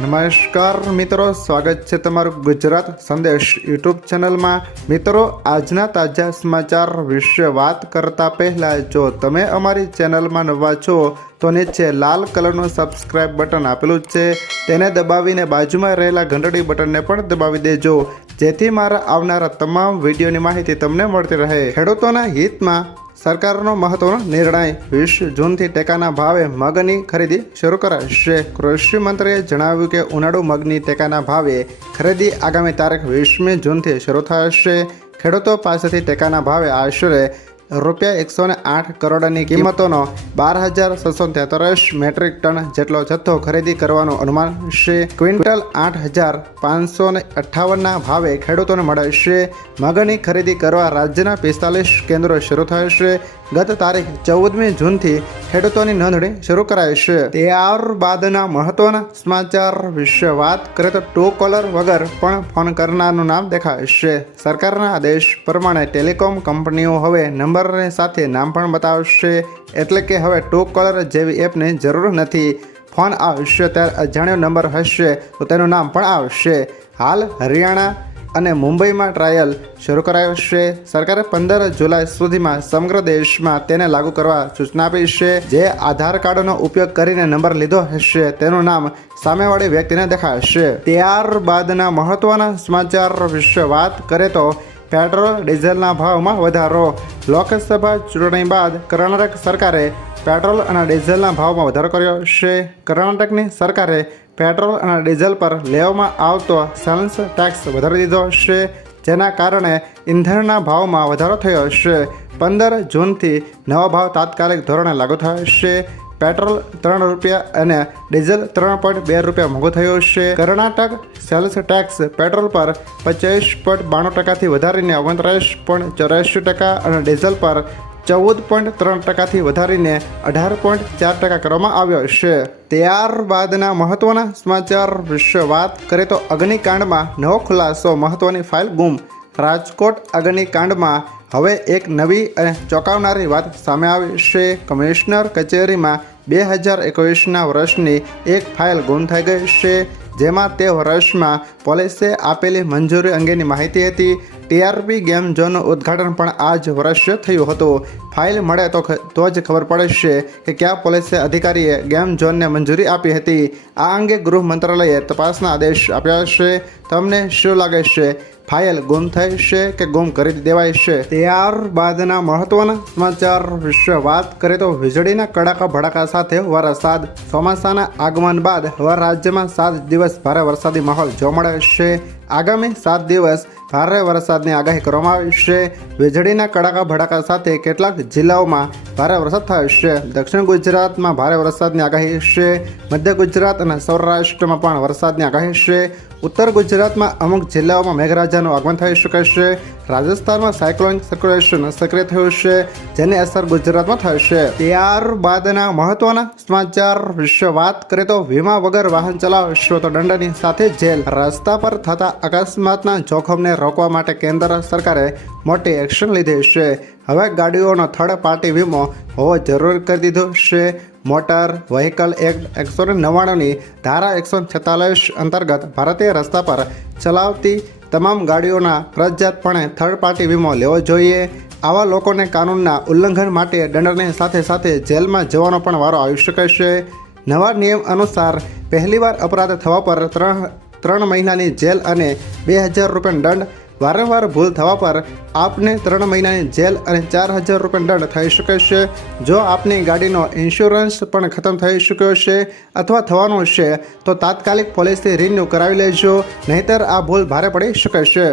નમસ્કાર મિત્રો, સ્વાગત છે તમારું ગુજરાત સંદેશ યુટ્યુબ ચેનલમાં। મિત્રો, આજના તાજા સમાચાર વિશે વાત કરતા પહેલા જો તમે અમારી ચેનલમાં નવા છો તો નીચે લાલ કલરનું સબસ્ક્રાઇબ બટન આપેલું છે, તેને દબાવીને બાજુમાં રહેલા ઘંટડી બટનને પણ દબાવી દેજો, જેથી મારા આવનારા તમામ વિડીયોની માહિતી તમને મળતી રહે। ખેડૂતોના હિતમાં સરકારનો મહત્વનો નિર્ણય, 20 જૂનથી ટેકાના ભાવે મગની ખરીદી શરૂ કરાશે। કૃષિ મંત્રીએ જણાવ્યું કે ઉનાળુ મગની ટેકાના ભાવે ખરીદી આગામી તારીખ 20મી જૂનથી શરૂ થશે। ખેડૂતો પાસેથી ટેકાના ભાવે આશરે ₹108 કરોડની કિંમતોનો 12,643 મેટ્રિક ટન જેટલો જથ્થો ખરીદી કરવાનું અનુમાન છે। ક્વિન્ટલ 8,558ના ભાવે ખેડૂતોને મળશે। મગની ખરીદી કરવા રાજ્યના 45 કેન્દ્રો શરૂ થશે। ગત તારીખ 14મી જૂનથી ખેડૂતોની નોંધણી શરૂ કરાઈ છે। ત્યારબાદના મહત્વના સમાચાર વિશે વાત કરીએ તો ટ્રુ કોલર વગર પણ ફોન કરનારનું નામ દેખાશે। સરકારના આદેશ પ્રમાણે ટેલિકોમ કંપનીઓ હવે નંબરની સાથે નામ પણ બતાવશે, એટલે કે હવે ટ્રુ કોલર જેવી એપની જરૂર નથી। ફોન આવશે ત્યારે અજાણ્યો નંબર હશે તો તેનું નામ પણ આવશે। હાલ હરિયાણા અને મુંબઈમાં ટ્રાયલ શરૂ કરાયો છે। સરકારે 15 જુલાઈ સુધીમાં સમગ્ર દેશમાં તેને લાગુ કરવા સૂચના આપી છે। જે આધાર કાર્ડનો ઉપયોગ કરીને નંબર લીધો હશે તેનું નામ સામેવાળી વ્યક્તિને દેખાશે। ત્યારબાદના મહત્વના સમાચાર વિશે વાત કરીએ તો પેટ્રોલ ડીઝલના ભાવમાં વધારો। લોકસભા ચૂંટણી બાદ કર્ણાટક સરકારે પેટ્રોલ અને ડીઝલના ભાવમાં વધારો કર્યો છે। કર્ણાટકની સરકારે પેટ્રોલ અને ડીઝલ પર લેવામાં આવતો સેલ્સ ટેક્સ વધારી દીધો છે, જેના કારણે ઇંધણના ભાવમાં વધારો થયો છે। 15 જૂનથી નવો ભાવ તાત્કાલિક ધોરણે લાગુ થશે। પેટ્રોલ ₹3 અને ડીઝલ ₹3.2 મોંઘું થયું છે। કર્ણાટક સેલ્સ ટેક્સ પેટ્રોલ પર 25.92% વધારીને 29.84% અને ડીઝલ પર 14.3% વધારીને 18.4% કરવામાં આવ્યો છે। ત્યારબાદના મહત્વના સમાચાર વિશે વાત કરીએ તો અગ્નિકાંડમાં નવો ખુલાસો, મહત્વની ફાઇલ ગુમ। રાજકોટ અગ્નિકાંડમાં હવે એક નવી અને ચોંકાવનારી વાત સામે આવી છે। કમિશનર કચેરીમાં 2021ના વર્ષની એક ફાઇલ ગુમ થઈ ગઈ છે, જેમાં તે વર્ષમાં પોલીસે આપેલી મંજૂરી અંગેની માહિતી હતી। ટીઆરપી ગેમ ઝોનનું ઉદ્ઘાટન પણ આ જ વર્ષે થયું હતું। ફાઇલ મળે તો જ ખબર પડશે કે કયા પોલીસે અધિકારીએ ગેમ ઝોનને મંજૂરી આપી હતી। આ અંગે ગૃહ મંત્રાલયે તપાસના આદેશ આપ્યા છે। તમને શું લાગે છે, ફાઇલ ગુમ થઈ છે કે ગુમ કરી દેવાય છે? ત્યારબાદના મહત્વના સમાચાર વિશે વાત કરીએ તો વીજળીના કડાકા ભડાકા સાથે વરસાદ। ચોમાસાના આગમન બાદ હવે રાજ્યમાં 7 દિવસ ભારે વરસાદી માહોલ જોવા મળે છે। આગામી 7 દિવસ ભારે વરસાદની આગાહી કરવામાં આવી છે। વીજળીના કડાકા ભડાકા સાથે કેટલાક જિલ્લાઓમાં ભારે વરસાદ થશે। દક્ષિણ ગુજરાતમાં ભારે વરસાદની આગાહી છે। મધ્ય ગુજરાત અને સૌરાષ્ટ્રમાં પણ વરસાદની આગાહી છે। ઉત્તર ગુજરાતમાં અમુક જિલ્લાઓમાં મેઘરાજાનું આગમન થઈ શકે છે। રાજસ્થાનમાં સાયક્લોનિક સર્ક્યુલેશન સક્રિય થયું છે, જેની અસર ગુજરાતમાં થશે। ત્યારબાદના મહત્વના સમાચાર વિશે વાત કરીએ તો વીમા વગર વાહન ચલાવશો તો દંડની સાથે જેલ। રસ્તા પર થતા અકસ્માતના જોખમને રોકવા માટે કેન્દ્ર સરકારે મોટી એક્શન લીધી છે। હવે ગાડીઓનો થર્ડ પાર્ટી વીમો હોવો જરૂરી કરી દીધો છે। મોટર વ્હીકલ એક્ટ 1999ની ધારા 146 અંતર્ગત ભારતીય રસ્તા પર ચલાવતી તમામ ગાડીઓના ફરજિયાતપણે થર્ડ પાર્ટી વીમો લેવો જોઈએ। આવા લોકોને કાનૂનના ઉલ્લંઘન માટે દંડની સાથે સાથે જેલમાં જવાનો પણ વારો આવી શકે છે। નવા નિયમ અનુસાર પહેલીવાર અપરાધ થવા પર 3 મહિનાની જેલ અને ₹2,000 દંડ, વારંવાર ભૂલ થવા પર આપને 3 મહિનાની જેલ અને ₹4,000 દંડ થઈ શકે છે। જો આપની ગાડીનો ઇન્સ્યોરન્સ પણ ખતમ થઈ ચૂક્યો છે અથવા થવાનો છે તો તાત્કાલિક પોલિસી રિન્યૂ કરાવી લેજો, નહીંતર આ ભૂલ ભારે પડી શકે છે।